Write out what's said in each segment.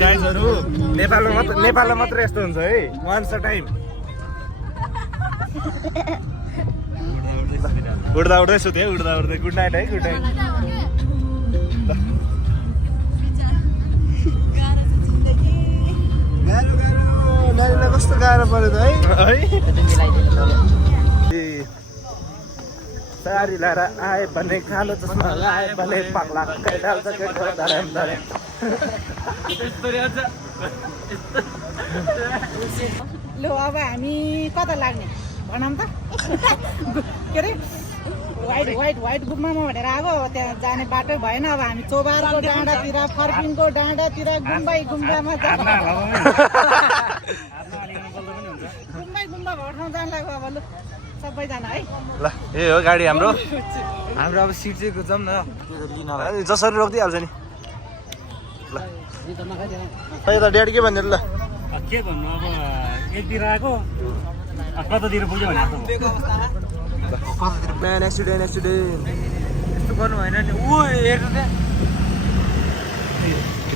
गाइजहरु नेपालमा मात्र यस्तो हुन्छ है वान्स अ टाइम उड्दा उड्दै सुत्यो उड्दा उड्दै गुड नाइट है गुड नाइट नानीलाई कस्तो गाह्रो पर्यो त है सारी लाएर आए भने कालो चस्मा लगाए भने पग्ला डाल्छ लो अब हामी कता लाग्ने भनौँ त के अरे वाइट गुम्बामा भनेर आएको त्यहाँ जाने बाटो भएन अब हामी चोबारको डाँडातिर फर्किङको डाँडातिर गुम्बामा गुम्बा भर्न जान लाग्यो अब लु सबैजना है ल ए हो गाडी हाम्रो अब सिट चाहिँ जाउँ न जसरी रोकिदिइहाल्छ नि ल त ड्याडी के भन्दै ल के भन्नु अब एकतिर आएको कतातिर पुग्यो भने नेक्स्ट डे यस्तो गर्नु भएन नि ऊ हेर्नु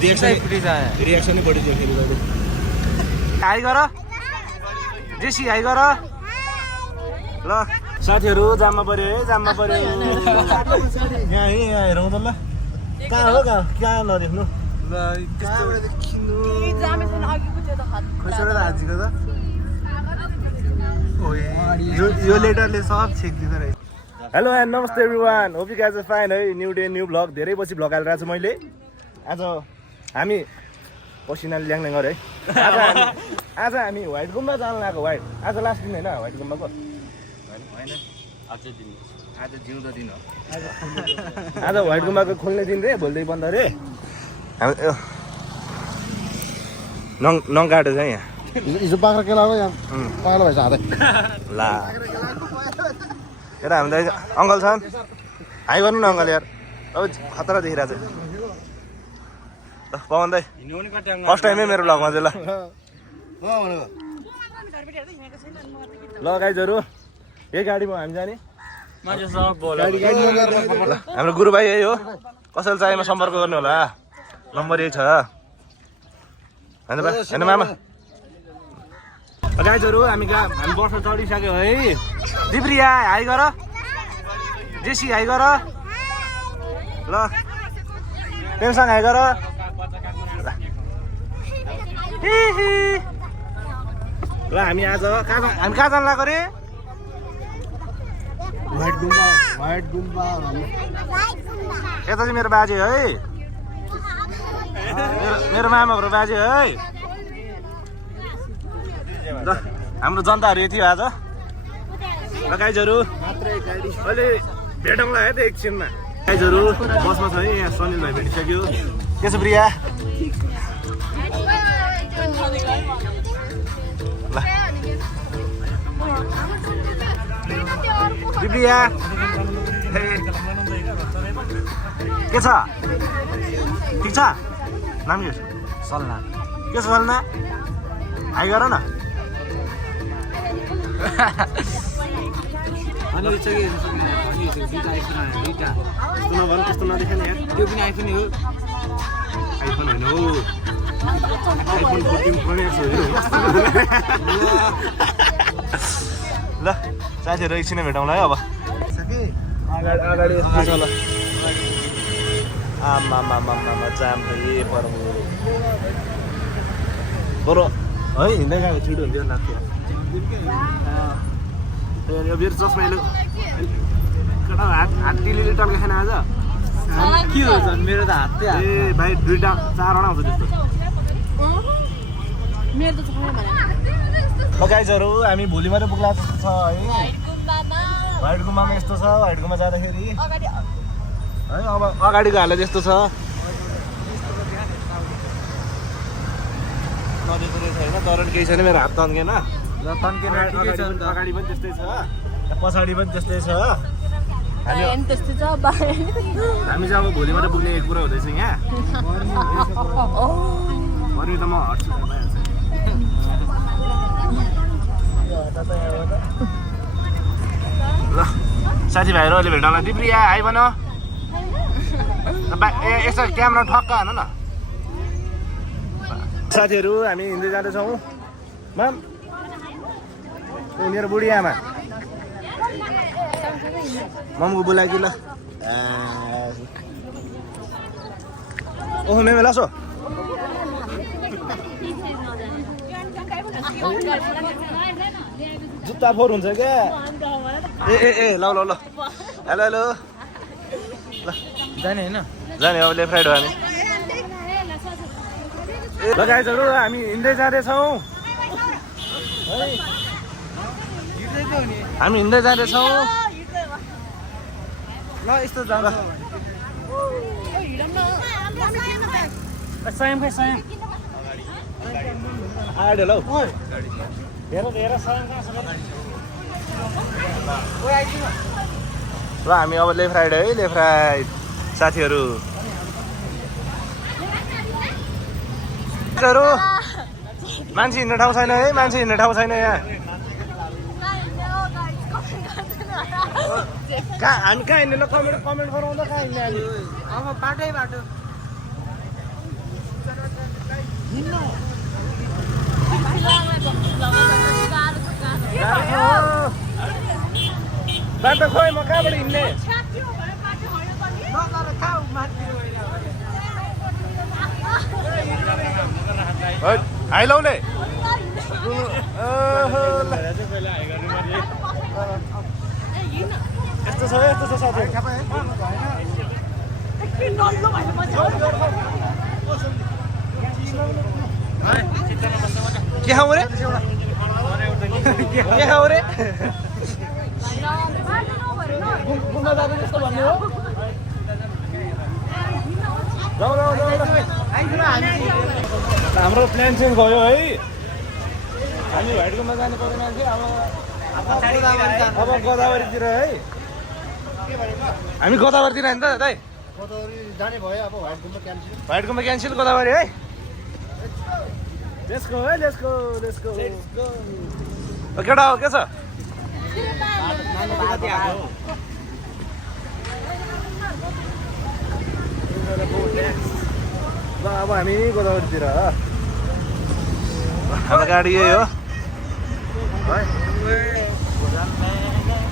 रिएक्सनै बढी थियो फेरि अहिले हाई गर जेसी हाई गर ल साथीहरू जाममा पर्यो है जाममा पर्यो यहाँ हेरौँ त ल कहाँ हो कहाँ नदेख्नु यो लेटरले सब छेकिदिँदो रहेछ हेलो एन्ड नमस्ते everyone hope you guys are fine है न्यू डे न्यू भ्लग धेरै पछि भ्लग हालिरहेको छु मैले आज हामी पसिनाले ल्याङ्ने गऱ्यो है आज हामी व्हाइट गुम्बा जान लागेको व्हाइट आज लास्ट दिन होइन व्हाइट गुम्बाको आज जिउँदो दिन हो आज व्हाइट गुम्बाको खोल्ने दिन रे भोलिदेखि बन्द रे नङ काटेको छ यहाँ हिजो बाख्रा केलाको यहाँ पागल भएछ हातै ला हेर हामीलाई अङ्कल छन् हाई गर्नु न अङ्कल यार अब खतरा देखिरहेको छ ल पवन दाइ फर्स्ट टाइमै मेरो भ्लगमा चाहिँ ल गाइजहरू यही गाडीमा हामी जाने हाम्रो गुरु भाइ यही हो कसैले चाहिएमा सम्पर्क गर्नु होला नम्बर यही छ होइन मामा गाइजहरू हामी बस चढिसक्यो है दिप्रिया हाई गर जेसी हाई गर ल टेन्सन हाई गर ल हामी आज हामी कहाँ जानु लाग्यो रे व्हाइट गुम्बा यता चाहिँ मेरो बाजे है मेरो मामाहरू बाजे है ल हाम्रो जनताहरू यति आज ल गाइजहरू अहिले भेटौँला है त एकछिनमा गाइजहरू बसमा छ है यहाँ सनिल भाइ भेटिसक्यो के छ प्रिया ल प्रिया के छ ठिक छ नाम के सल्लाह के छ सल्ना हाई गर न त्यस्तो नदेख नि यार त्यो पनि आइफोन हो आइफोन होइन हो आइफोन 14 प्रो म्याक्स हो ल साथीहरू एकछिन भेटौँला है अब अगाडि यस्तो छ ल आमा जाम त ए परम बरु है हिँड्दै गएको छिटो हुन्थ्यो लाग्थ्यो यो मेरो चस्मा हात टिलीले टल्के छैन आज के हो झन् मेरो त हात ए भाइ 2-4 आउँछ त्यस्तो गाइजहरू हामी भोलि मात्रै पुग्ला छ है व्हाइट गुम्बामा यस्तो छ व्हाइट गुम्बा जाँदाखेरि है अब अगाडिको हालत यस्तो छ नदीको रहेछ होइन तर केही छैन मेरो हात तन्केन अगाडि पनि त्यस्तै छ पछाडि पनि त्यस्तै छ हामी चाहिँ अब भोलि मात्रै पुग्ने एक कुरा हुँदैछ यहाँ अनि त म हट्छु ल साथीभाइहरू अहिले भेट्नलाई दिप्रिया आइ भन यसो क्यामेरा ठक्क हान न साथीहरू हामी हिँड्दै जाँदैछौँ माम मेरो बुढी आमा ममको बोलायो ल ओहो मेमे लासो जुत्ता फोहोर हुन्छ क्या ए ल ल ल हेलो हेलो ल जाने होइन जाने अब लेफ्ट राइट हो हामी ल गाइजहरू हामी हिँड्दै जाँदैछौँ हामी हिँड्दै जाँदैछौँ ल यस्तो जान्छ सायम खै सायम आयो ल हेर सायम कहाँ छ ल हामी अब लेफ्ट राइट है लेफ्ट राइट साथीहरू मान्छे हिँड्ने ठाउँ छैन है मान्छे हिँड्ने ठाउँ छैन यहाँ कहाँ हामी कहाँ हिँड्ने ल कमेन्ट गराउँदा कहाँ हिँड्ने हामी अब बाटै बाटो बाटो खोइ म कहाँबाट हिँड्ने आइलाउले यस्तो छ साथी के खाऊ रे के खाऊ रे हाम्रो प्लान चेन्ज भयो है हामी भाइटकोमा जानु पर्ने मान्छे अब गोदावरीतिर है हामी गोदावरीतिर होइन त दाइ जाने भयो अब भाइटकोमा क्यान्सिल गोदावरी है लेट्स गो केटा हो के छ ल अब हामी गोदावरीतिर हाम्रो गाडी यही हो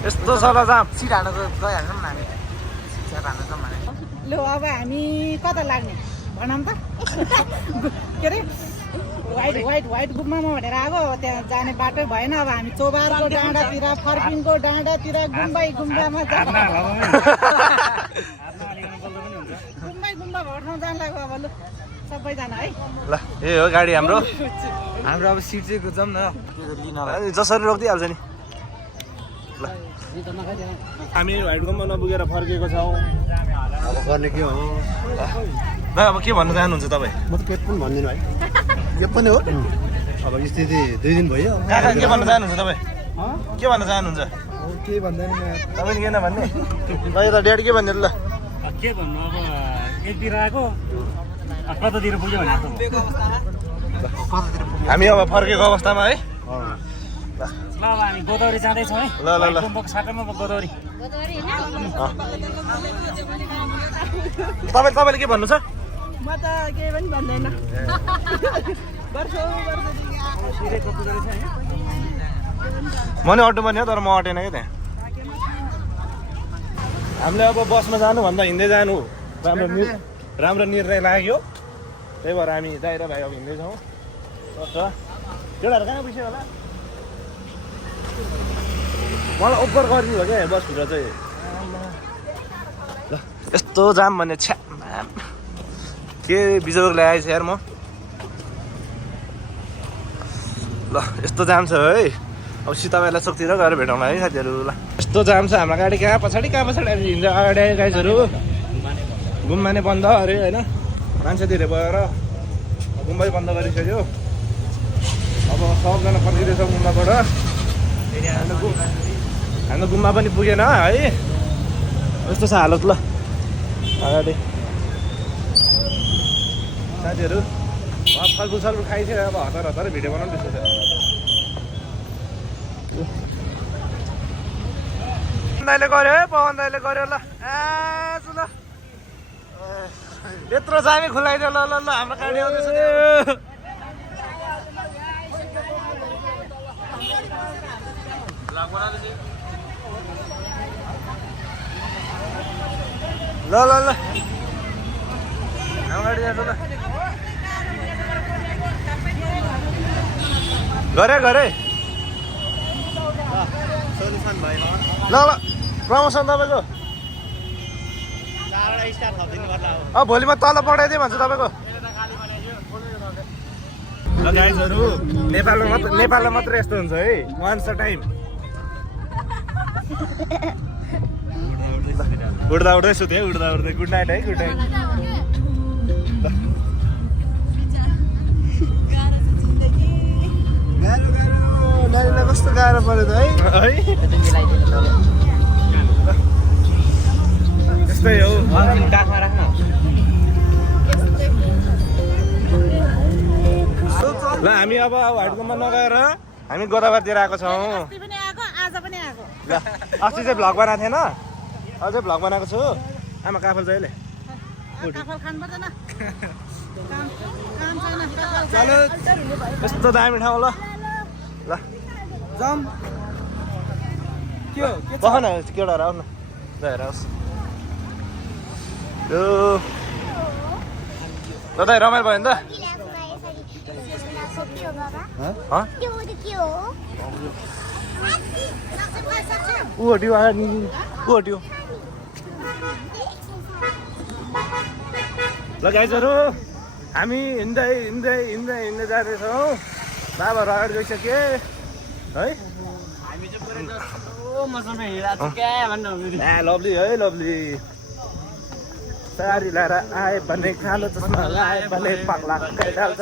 यस्तो छ ल जाम सिट हाल्नु गइहाल्छौँ न हामी सिट हाल्नु जाउँ भने लु अब हामी कता लाग्ने भनौँ त के अरे वाइट गुम्बामा भनेर आएको त्यहाँ जाने बाटो भएन अब हामी चोबारको डाँडातिर फर्किङको डाँडातिर गुम्बामा गुम्बा भएर ठाउँ जानु लाग्यो अब लु सबैजना है ल यही हो गाडी हाम्रो अब सिट चाहिँ जाउँ न जसरी रोकिदिइहाल्छ नि ल हामी भाइट गुम्बा नपुगेर फर्केको छौँ अब गर्ने के हो दाइ अब के भन्न चाहनुहुन्छ तपाईँ म त केही पनि भन्दिनँ है यो पनि हो अब स्थिति 2 दिन भयो काका के भन्न चाहनुहुन्छ तपाईँ के भन्न चाहनुहुन्छ केही भन्दैन तपाईँले किन भन्ने ल यता ड्याडी के भन्ने ल के भन्नु अब एकतिर आएको कतातिर पुग्यो भने हामी अब फर्केको अवस्थामा है ल अब हामी गोदावरी जाँदैछौँ है ल ल ल कुम्बोको साटोमा गोदावरी तपाईँले के भन्नु छ म त केही पनि भन्दैन म नि अटोमा नि हो तर म अटेन क्या त्यहाँ हामीले अब बसमा जानुभन्दा हिँड्दै जानु राम्रो निर्णय लाग्यो त्यही भएर हामी दाइ र भाइ अब हिँड्दैछौँ केटाहरू कहाँ पुग्यो होला मलाई ओभर गरिदिनु भयो क्या बसभित्र चाहिँ ल यस्तो जाम भन्ने छ्या के बिजोग ल्याएछ यार म ल यस्तो जाम छ है अब सीताबाईलाई चोकतिर गएर भेटौँला है साथीहरू ल यस्तो जाम छ हाम्रो गाडी कहाँ पछाडि हामी हिँड्छ अगाडि आयो गाइजहरू गुम्बा नै बन्द अरे होइन मान्छे धेरै भएर गुम्बै बन्द गरिसक्यो अब सबजना फर्किँदैछ गुम्बाबाट हाम्रो गुम्बा पनि पुगेन है यस्तो छ हालत ल अगाडि साथीहरू फलफुल खाइसक्यो अब हतार भिडियो बनाउनु त्यस्तो छ दाइले गर्यो है पवन दाइले गर्यो ल ल यत्रो जामी खुलाइदियो ल हाम्रो गाडी आउँदैछ ल ल ल अगाडि जानु ल गरे गरे सोल्युसन भएन ल ल प्रमोसन तपाईँको चारवटा स्टार थपिदिनु पर्ला हो भोलि म तल पठाइदिएँ भन्छु तपाईँको ल गाइजहरू नेपालमा मात्रै यस्तो हुन्छ है वान्स अ टाइम उड्दा उड्दै सुते उड्दा उड्दै गुड नाइट है गुड नाइट गाह्रो गाह्रो नानीलाई कस्तो गाह्रो पऱ्यो त है त्यस्तै हो काखमा राख्न ल हामी अब हाइटकोमा नगएर हामी गोदावरीतिर आएको छौँ अस्ति पनि आएको आज पनि आएको ल अस्ति चाहिँ भ्लग बनाएको थिएन अझै भ्लग बनाएको छु आमा काफल चाहिँ काफल खानु पर्दैन काम छैन काफल चलो यस्तो दामी ठाउँ ल ल जाम के बस न केटाहरू आउनु ल हेर होस् यो दादा रमाइलो भयो नि त ऊ हट्यो ऊ हट्यो ल गाइजहरू हामी हिँड्दै हिँड्दै हिँड्दै हिँड्दै जाँदैछौँ बाबाहरू अगाडि गइसके है लभली है लभली साडी लाएर आए भने कालो चस्मा लाए भने पग्ला डाल्छ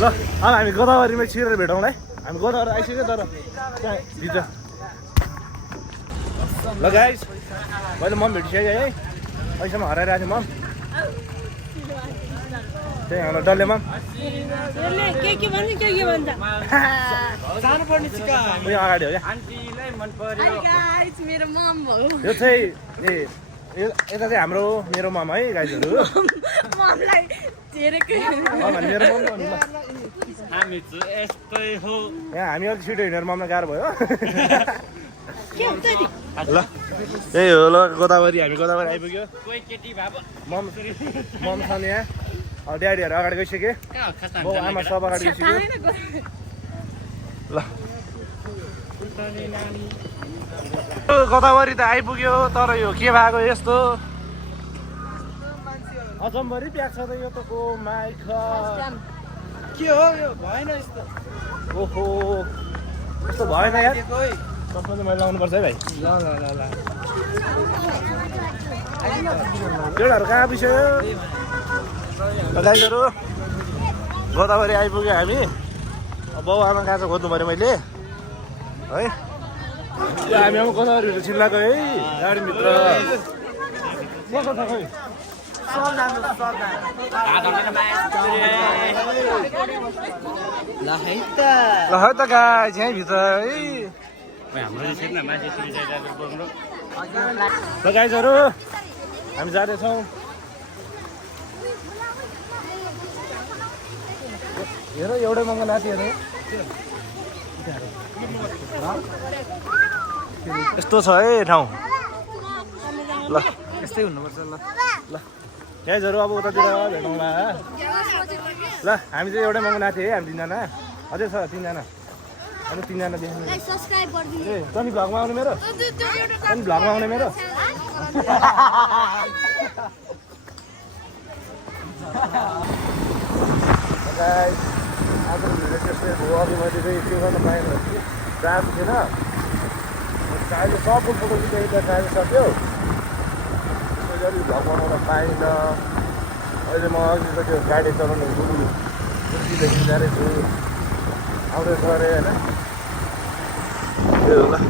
ल अब हामी गोदावरीमा छिरेर भेटौँला है हामी गोदावरी आइसक्यो तर त्यहाँ भित्र ल गाइस मैले मम भेटिसकेँ है अहिलेसम्म हराइरहेको थिएँ मम त्यही हाम्रो डल्ले मम जानुपर्ने चिका उयो अगाडि हो क्या आन्टीलाई मन पर्यो मेरो मम हो यो चाहिँ यता चाहिँ हाम्रो मेरो मम है गाइजहरू ममलाई धेरै मेरो मम हो नि ल हामी चाहिँ यस्तै हो यहाँ हामी अलिक छिटो हिँडेर ममलाई गाह्रो भयो के हुन्छ नि ल त्यही हो ल गोदावरी हामी गोदावरी आइपुग्यो कोही केटी भए मम छ नि यहाँ अब ड्याडीहरू अगाडि गइसके बाउ आमा सब अगाडि गइसक्यो ल गोदावरी त आइपुग्यो तर यो के भएको यस्तो अचम्बरी प्याक छ त यो त को माइ के हो यो भएन यस्तो ओहो यस्तो भएन यार चस्मा चाहिँ मैले लाउनुपर्छ है भाइ केटाहरू कहाँ पिस्यो गाइजहरू गोदावरी आइपुग्यो हामी बाउ आमा कहाँ चाहिँ खोज्नु पऱ्यो मैले है हामी अब गोदावरीहरू छिल्लाएको है गाडीभित्र कसो छ खै ल है त गाई यहीँभित्र है ल गाइजहरू हामी जाँदैछौँ हेर एउटै महँगो नातिहरू यस्तो छ है ठाउँ ल यस्तै हुनुपर्छ ल ल गाइजहरू अब उतातिर भेटौँला ल हामी चाहिँ एउटै महँगो नाथे है हामी तिनजना अझै छ तिनजना अनि तिनजना देख्नु ए तनी भ्लगमा आउने मेरो तनी भ्लगमा आउने मेरो आज भिडियो त्यस्तै भयो अघि मैले चाहिँ त्यो गर्न पाएन गएको थिएन अहिले सब फोटो खिचेको चाहिए सक्यो त्यसरी भ्लग बनाउन पाइनँ अहिले म अघिको त्यो गाडी चलाउने गुरुदेखि जाँदैछु आउँदैछ अरे होइन त्यो होला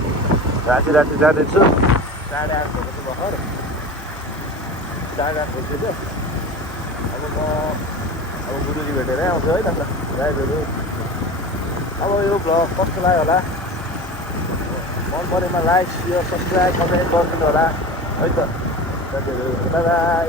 राति राति जाँदैछु 8:30 बजेको भर्खर 8:30 बजेको अब म गुरुजी भेटेरै आउँछु है त गाइजहरू अब यो भ्लग कस्तो लाग्यो होला मन परेमा लाइक सेयर सब्सक्राइब कमेन्ट गरिदिनु होला है त साथीहरू बाई बाई